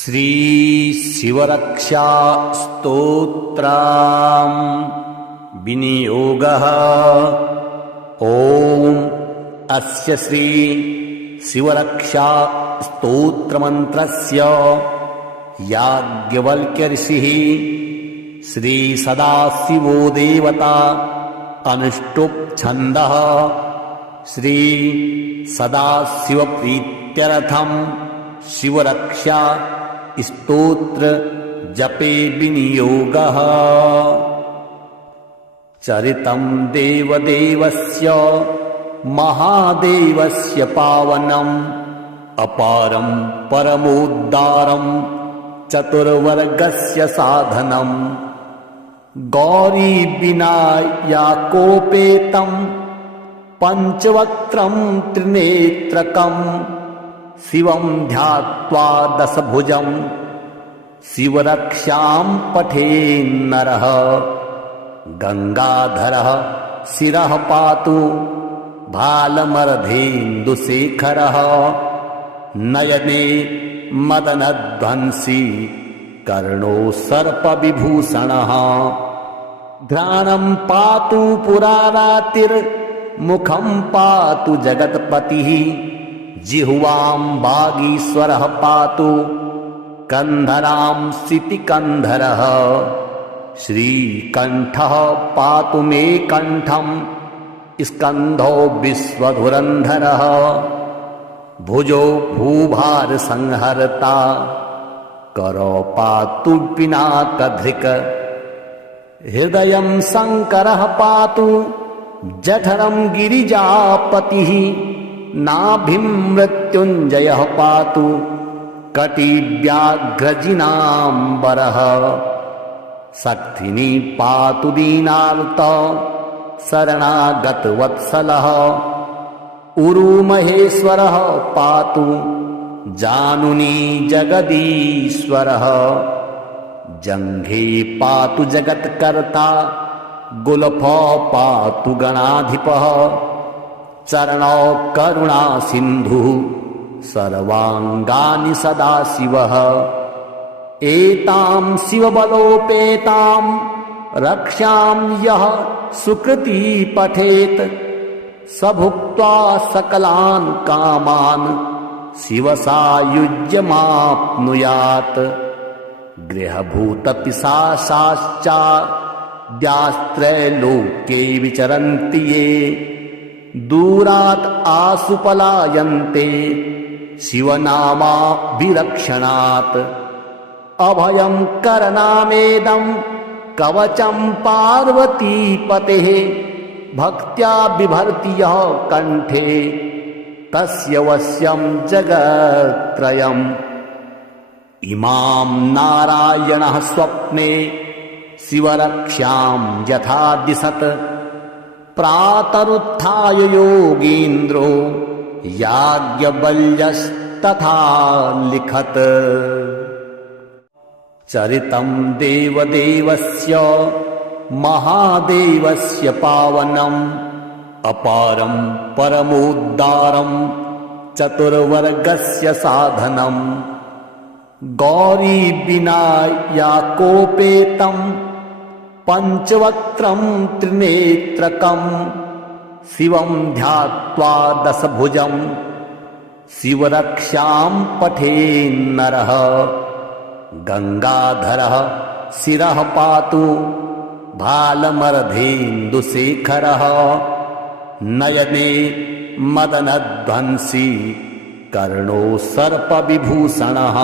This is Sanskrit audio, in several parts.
श्री शिवरक्षा स्तोत्रम् विनियोगः। ओम अस्य श्री शिवरक्षा स्तोत्रमन्त्रस्य याज्ञवल्क्य ऋषिः श्री सदाशिवो देवता अनुष्टुप् छन्दः श्री सदाशिव प्रीत्यर्थं शिवरक्षा स्तोत्र जपे विनियोगः। चरितं देवदेवस्य महादेवस्य पावनम् अपारं परमोद्धारं चतुर्वर्गस्य साधनम् गौरी विनायकोपेतं पंचवक्त्रं त्रिनेत्रकम् शिवं ध्यात्वा दशभुजं शिवरक्षां पठेन्नरः गंगाधरः शिरः पातु भालमरधेन्दुशेखरः नयने मदनध्वंसी कर्णो सर्पविभूषणः घ्राणं पातु पुरारातिर्मुखं पातु जगत्पतिः जिह्वां वागीश्वरः पातु कंधरां सितिकंधरः श्रीकंठः पातु मे कंठं स्कंधो विश्वधुरंधरः भुजो भूभार संहर्ता करो पातु पिनाकधृक् हृदयं शंकरः पातु जठरं गिरिजापतिः नाभिं मृत्युंजयः पातु कटिव्याघ्रजिनाम्बरः शक्तिनी पातु दीनार्त शरणागतवत्सलः उरुमहेश्वरः पातु जानुनी जगदीश्वरः जंघे पातु जगत्कर्ता गुलफो पातु गणाधिपः चरणौ करुणा सिंधु सर्वांगानि सदाशिवः एतां शिवबलोपेतां रक्षां यः सुकृती पठेत् स भुक्त्वा सकलान् कामान् शिवसायुज्यमाप्नुयात् गृहभूतपिशाचास्त्रैलोक्ये विचरन्ति ये दूरात् आसु पलायन्ते शिवनामाभिरक्षणात् अभयं करनामेदं कवचं पार्वतीपतेः भक्त्या बिभर्ति यः कंठे तस्य वश्यं जगत्त्रयम् इमां नारायणः स्वप्ने शिवरक्षां यथा दिशत् प्रातरुत्थाय योगीन्द्रो याज्ञवल्क्यस्तथा लिखत्। चरितं देवदेवस्य महादेवस्य पावनम् अपारं परमोद्धारं चतुर्वर्गस्य साधनम् गौरी विनायकोपेतं पंचवक्त्रं त्रिनेत्रकम् शिवं ध्यात्वा दशभुजं शिवरक्षां पठेन्नरः गंगाधरः शिरः पातु भालमरधेन्दुशेखरः नयने मदनध्वंसी कर्णो सर्पविभूषणः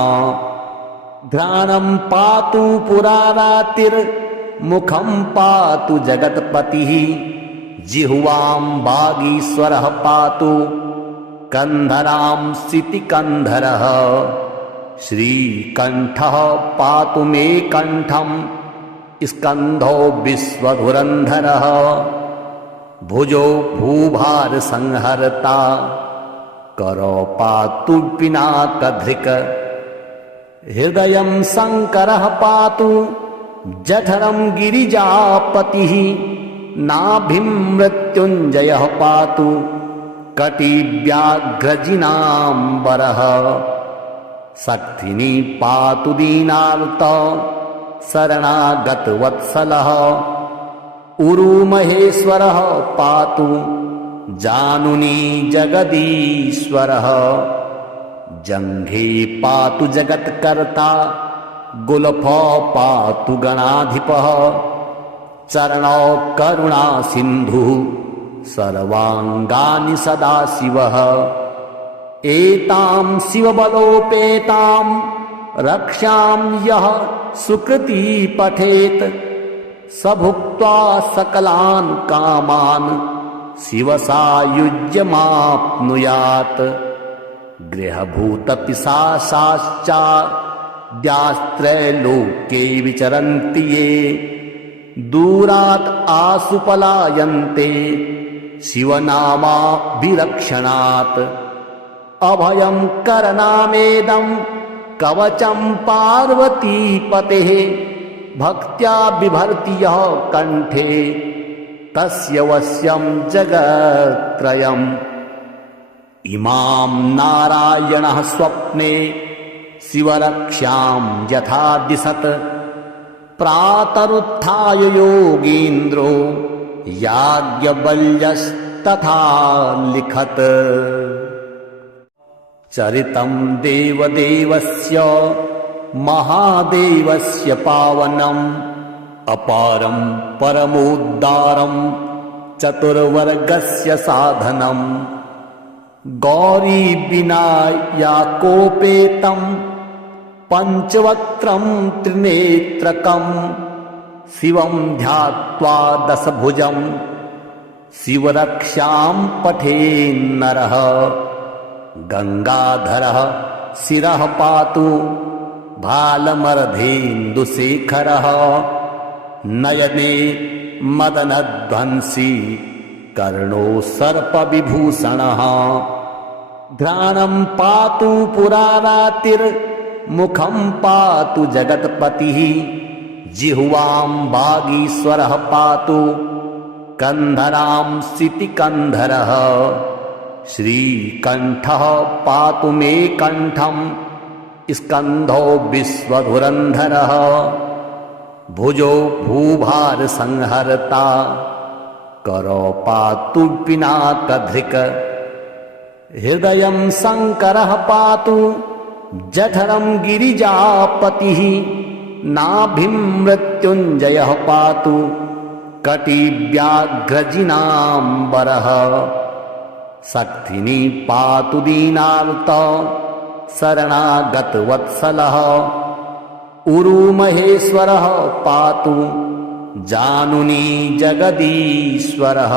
घ्राणं पातु पुरारातिर्मुखं पातु जगत्पतिः जिह्वां वागीश्वरः पातु कंधरां सितिकंधरः श्रीकंठः पातु मे कंठं स्कंधो विश्वधुरंधरः भुजो भूभार संहर्ता करो पातु पिनाकधृक् हृदयं शंकरः पातु जठरं गिरिजापतिः नाभिं मृत्युंजयः पातु कटिव्याघ्रजिनाम्बरः शक्तिनी पातु दीनार्त शरणागतवत्सलः उरुमहेश्वरः पातु जानुनी जगदीश्वरः जङ्घे पातु जगत्कर्ता गुल्फ पातु गणाधिपः चरणौ करुणा सिन्धुः सर्वाङ्गानि सदाशिवः एतां शिवबलोपेतां रक्षां यः सुकृती पठेत् स भुक्त्वा सकलान् कामान् शिवसायुज्यमाप्नुयात् गृहभूतपिशाचाद्यास्त्रैलोक्ये विचरन्ति ये दूरात् आसु पलायन्ते शिवनामाभिरक्षणात् अभयं करनामेदं कवचं पार्वतीपतेः भक्त्या बिभर्ति यः कण्ठे तस्य वश्यं जगत्त्रयम् इमां नारायणः स्वप्ने शिवरक्षां यथा दिशत् प्रातरुत्थाय योगीन्द्रो याज्ञवल्क्यस्तथा लिखत् चरितं देवदेवस्य महादेवस्य पावनम् अपारं परमोद्धारं चतुर्वर्गस्य साधनम् गौरीविनायकोपेतं पञ्चवक्त्रं त्रिनेत्रकं शिवं ध्यात्वा दशभुजं शिवरक्षां पठेन्नरः गङ्गाधरः शिरः पातु भालमरधेन्दुशेखरः नयने मदनध्वंसी कर्णो सर्पविभूषणः घ्राणं पातु पुरारातिर्मुखं पातु जगत्पतिः जिह्वां वागीश्वरः पातु कन्धरां सितिकन्धरः श्रीकण्ठः पातु मे कण्ठं स्कन्धो विश्वधुरन्धरः भुजो भूभारसंहर्ता करो पातु पिनाकधृक् हृदयं शङ्करः पातु जठरं गिरिजापतिः नाभिं मृत्युञ्जयः पातु कटिव्याघ्रजिनाम्बरः शक्तिनी पातु दीनार्त शरणागतवत्सलः उरुमहेश्वरः पातु जानुनी जगदीश्वरः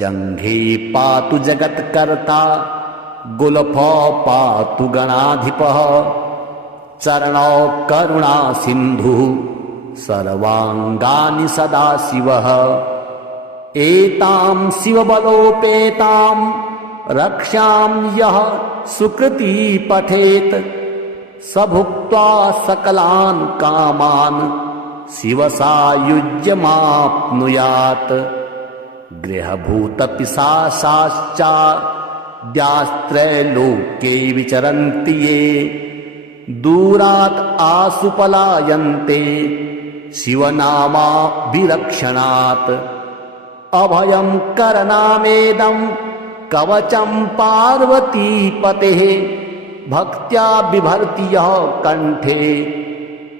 जङ्घे पातु जगत्कर्ता गुल्फ पातु गणाधिपः चरणौ करुणा सिन्धुः सर्वाङ्गानि सदाशिवः एतां शिवबलोपेतां रक्षां यः सुकृती पठेत् स भुक्त्वा सकलान् कामान् शिवसायुज्यमाप्नुयात् गृहभूतपिशाचाद्यास्त्रैलोक्ये विचरन्ति ये दूरात् आसु पलायन्ते शिवनामाभिरक्षणात् अभयं करनामेदं कवचं पार्वतीपतेः भक्त्या बिभर्ति यः कण्ठे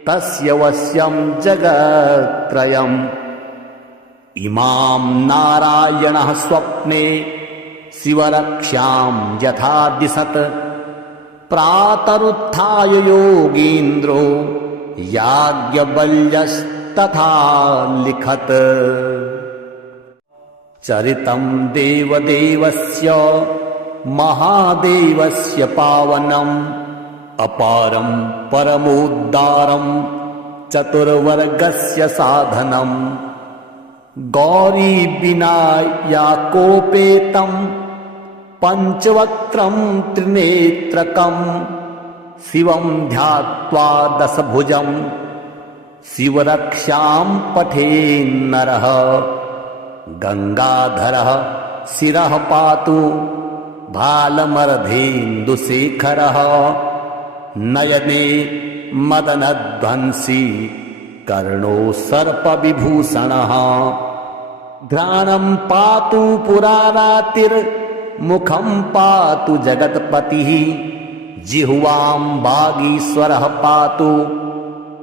तस्य वश्यं जगत्त्रयम् इमां नारायणः स्वप्ने शिवरक्षां यथा दिशत् प्रातरुत्थाय योगीन्द्रो याज्ञवल्क्यस्तथा लिखत् चरितं देवदेवस्य महादेवस्य पावनम् अपारं परमोद्धारं चतुर्वर्गस्य साधनम् गौरीविनायकोपेतं पञ्चवक्त्रं त्रिनेत्रकं शिवं ध्यात्वा दशभुजं शिवरक्षां पठेन्नरः गङ्गाधरः शिरः पातु भालमरधेन्दुशेखरः नयने मदनध्वंसी कर्णो सर्पविभूषणः घ्राणं पातु पुरारातिर्मुखं पातु जगत्पतिः जिह्वां वागीश्वरः पातु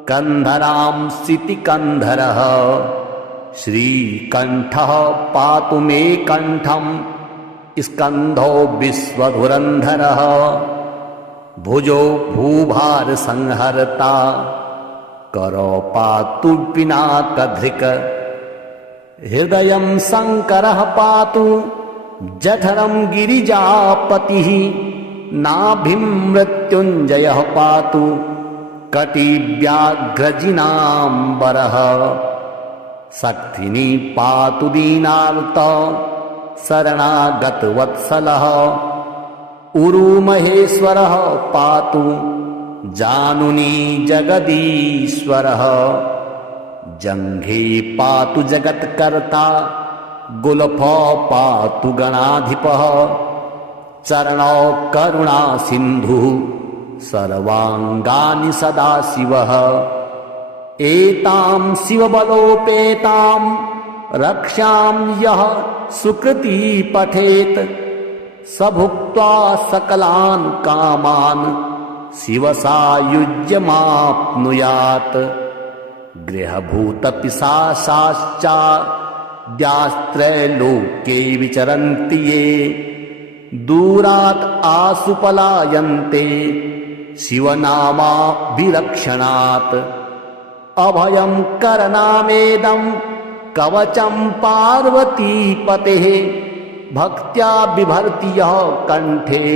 कंधरां सितिकंधरः श्रीकंठः पातु मे कंठं स्कंधो विश्वधुरंधरः भुजो भूभार संहर्ता करो पातु पिनाकधृक् हृदयं शंकरः पातु जठरं गिरिजापतिः नाभिं मृत्युंजयः पातु कटिव्याघ्रजिनाम्बरः शक्तिनी पातु दीनार्त शरणागतवत्सलः उरुमहेश्वरः पातु जानुनी जगदीश्वरः जङ्घे पातु जगत्कर्ता गुल्फ पातु गणाधिपः चरणौ करुणा सिन्धुः सर्वांगानि सदाशिवः एतां शिवबलोपेतां रक्षां यः सुकृती पठेत् स भुक्त्वा सकलान् कामान् शिवसायुज्यमाप्नुयात् गृहभूतपिशाचास्त्रैलोक्ये विचरन्ति ये दूरात् आसु पलायन्ते शिवनामाभिरक्षणात् अभयं करनामेदं कवचं पार्वतीपतेः भक्त्या बिभर्ति यः कंठे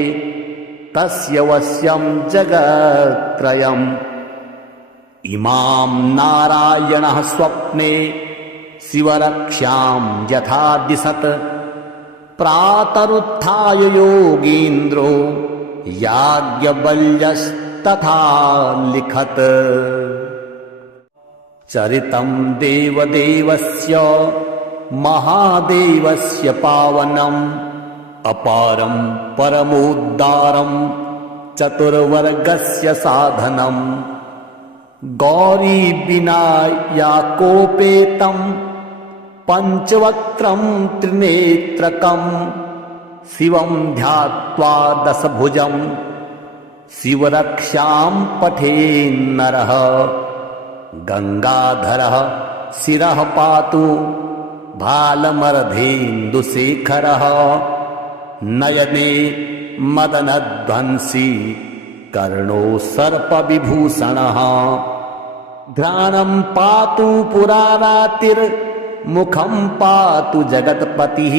तस्य वश्यं जगत्त्रयम् इमां नारायणः स्वप्ने शिवरक्षां यथा दिशत् प्रातरुत्थाय योगीन्द्रो याज्ञवल्क्यस्तथा लिखत् चरितं देवदेवस्य महादेवस्य पावनम् अपारं परमोद्धारं चतुर्वर्गस्य साधनम् गौरीविनायकोपेतं पञ्चवक्त्रं त्रिनेत्रकं शिवं ध्यात्वा दशभुजं शिवरक्षां पठेन्नरः गंगाधरः शिरः पातु भालमर्धेन्दुशेखरः नयने मदनध्वंसी कर्णो सर्पविभूषणः घ्राणं पातु पुरारातिर्मुखं पातु जगत्पतिः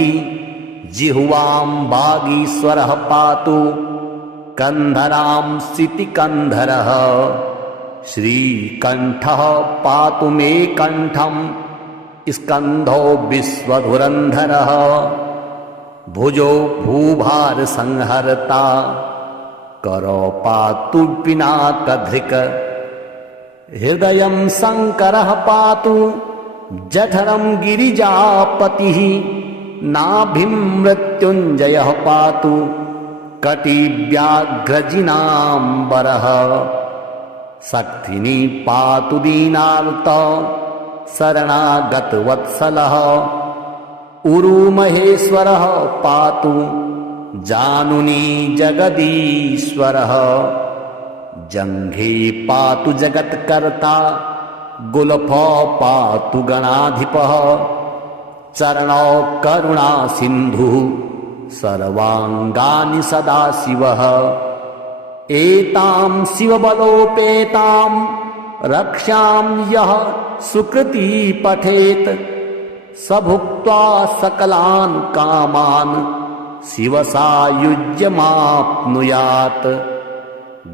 जिह्वां वागीश्वरः पातु कंधरां सितिकंधरः श्रीकंठः पातु मे कंठं स्कंधो विश्वधुरंधरः भुजो भूभार संहर्ता करो पातु पिनाकधृक् हृदयं शंकरः पातु जठरं गिरिजापतिः नाभिं मृत्युंजयः पातु कटिव्याघ्रजिनाम्बरः शक्तिनी पातु दीनार्त शरणागतवत्सलः उरुमहेश्वरः पातु जानुनी जगदीश्वरः जङ्घे पातु जगत्कर्ता गुल्फ पातु गणाधिपः चरणौ करुणा सिन्धुः सर्वांगानि सदाशिवः एतां शिवबलोपेतां रक्षां यः सुकृती पठेत् स भुक्त्वा सकलान् कामान् शिवसायुज्यमाप्नुयात्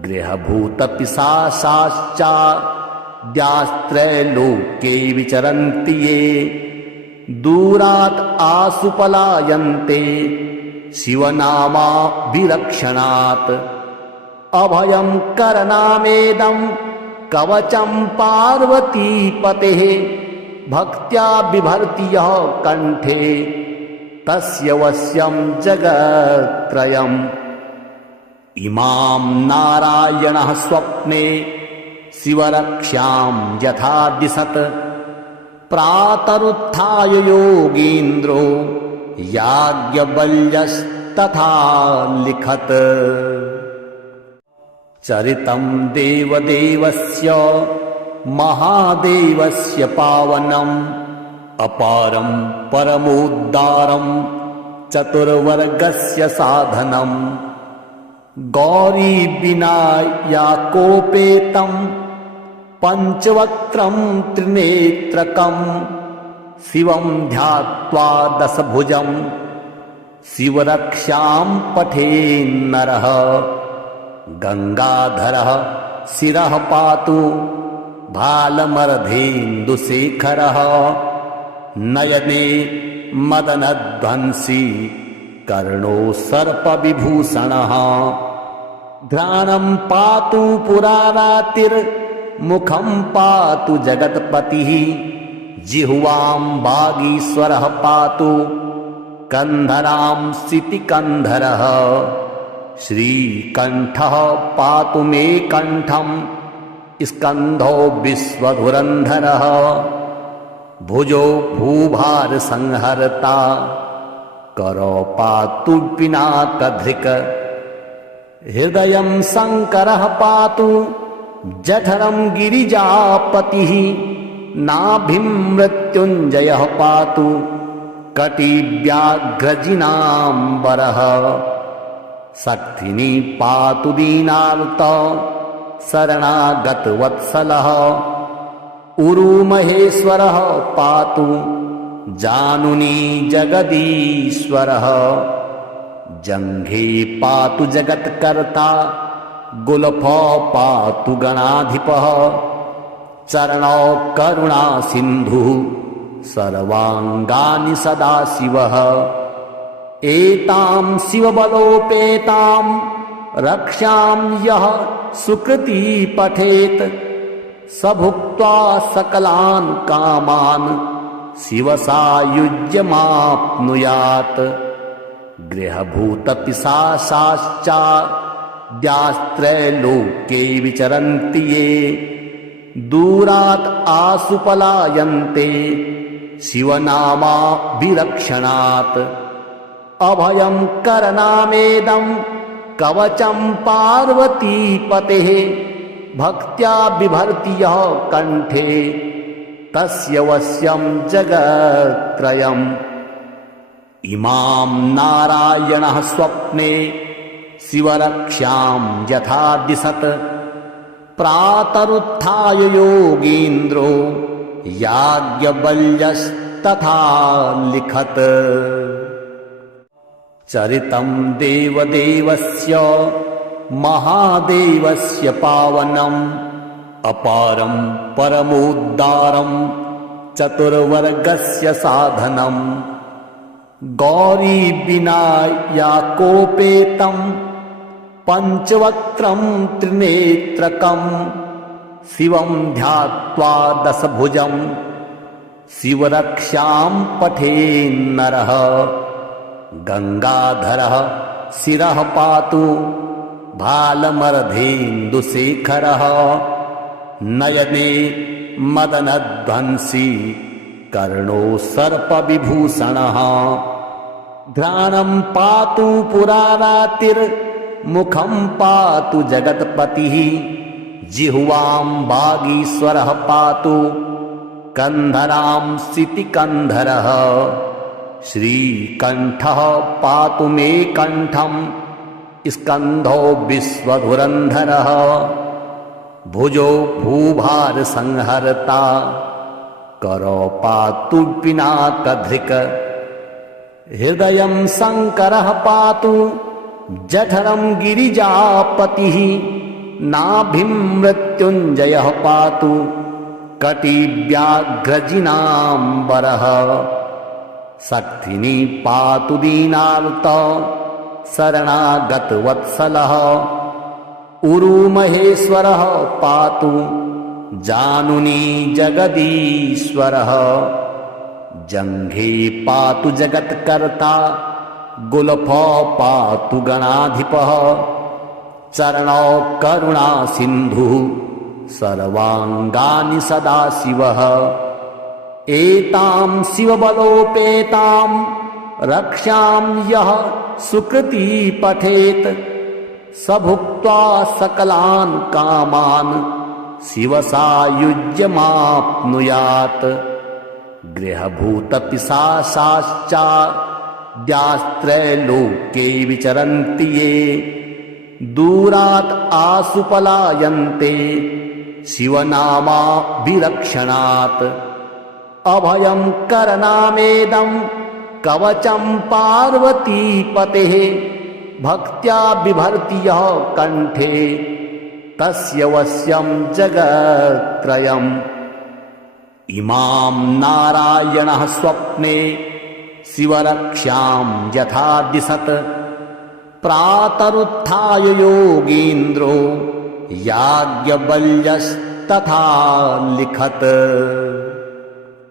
गृहभूतपिशाचास्त्रैलोक्ये विचरन्ति ये दूरात् आसु पलायन्ते शिवनामाभिरक्षणात् अभयं करनामेदं कवचं पार्वतीपतेः भक्त्या बिभर्ति यः कंठे तस्य वश्यं जगत्त्रयम् इमां नारायणः स्वप्ने शिवरक्ष्यां यथा दिशत् प्रातरुत्थाय योगीन्द्रो याज्ञवल्क्यस्तथा लिखत्। चरितं देवदेवस्य महादेवस्य पावनम् अपारं परमोद्धारं चतुर्वर्गस्य साधनम् गौरीविनायकोपेतं पञ्चवक्त्रं त्रिनेत्रकं शिवं ध्यात्वा दशभुजं शिवरक्ष्यां पठेन्नरः। गंगाधरः शिरः पातु भालमर्धेन्दुशेखरः नयने मदनध्वंसी कर्णो सर्पविभूषणः। घ्राणं पातु पुरारातिर्मुखं पातु जगत्पतिः जिह्वां वागीश्वरः पातु कन्धरां सितिकन्धरः। श्रीकण्ठः पातु मे कण्ठं स्कन्धो विश्वधुरन्धरः। भुजो भूभारसंहर्ता करो पातु पिनाकधृक्। हृदयं शङ्करः पातु जठरं गिरिजापतिः नाभिं मृत्युञ्जयः पातु कटिव्याघ्रजिनाम्बरः। शक्तिनी पातु दीनार्त शरणागतवत्सलः। उरुमहेश्वरः पातु जानुनी जगदीश्वरः। जङ्घे पातु जगत्कर्ता गुल्फो पातु गणाधिपः। चरणौ करुणा सिन्धुः सर्वाङ्गानि सदाशिवः। एतां शिवबलोपेतां रक्षां यः सुकृती पठेत् स भुक्त्वा सकलान् कामान् शिवसायुज्यमाप्नुयात्। गृहभूतपिशाचास्त्रैलोक्ये विचरन्ति ये दूरात् आशु पलायन्ते शिवनामाभिरक्षणात्। अभयं करनामेदं कवचं पार्वतीपतेः भक्त्या बिभर्ति यः कण्ठे तस्य वश्यं जगत्त्रयम्। इमां नारायणः स्वप्ने शिवरक्ष्यां यथा दिशत् प्रातरुत्थाय योगीन्द्रो याज्ञवल्क्यस्तथा लिखत्। चरितं देवदेवस्य महादेवस्य पावनम् अपारं परमोद्धारं चतुर्वर्गस्य साधनम् गौरीविनायकोपेतं पञ्चवक्त्रं त्रिनेत्रकं शिवं ध्यात्वा दशभुजं शिवरक्ष्यां पठेन्नरः। गंगाधरः शिरः पातु भालमर्धेन्दुशेखरः नयने मदनध्वंसी कर्णो सर्पविभूषणः। घ्राणं पातु पुरारातिर्मुखं पातु जगत्पतिः जिह्वां वागीश्वरः पातु कन्धरां सितिकन्धरः। श्रीकण्ठः पातु मे कण्ठं स्कन्धो विश्वधुरन्धरः। भुजो भूभारसंहर्ता करो पातु पिनाकधृक्। हृदयं शङ्करः पातु जठरं गिरिजापतिः नाभिं मृत्युञ्जयः पातु कटिव्याघ्रजिनाम्बरः। शक्तिनी पातु दीनार्त शरणागतवत्सलः। उरुमहेश्वरः पातु जानुनी जगदीश्वरः। जङ्घे पातु जगत्कर्ता गुल्फो पातु गणाधिपः। चरणौ करुणा सिन्धुः सर्वाङ्गानि सदा शिवः। एतां शिवबलोपेतां रक्ष्यां यः सुकृती पठेत् स भुक्त्वा सकलान् कामान् शिवसायुज्यमाप्नुयात्। गृहभूतपिशाचास्त्रैलोक्ये विचरन्ति ये दूरात् आसु पलायन्ते शिवनामाभिरक्षणात्। अभयं करनामेदं कवचं पार्वतीपतेः भक्त्या बिभर्ति यः कण्ठे तस्य वश्यं जगत्त्रयम्। इमां नारायणः स्वप्ने शिवरक्ष्यां यथा दिशत् प्रातरुत्थाय योगीन्द्रो याज्ञवल्क्यस्तथा लिखत्।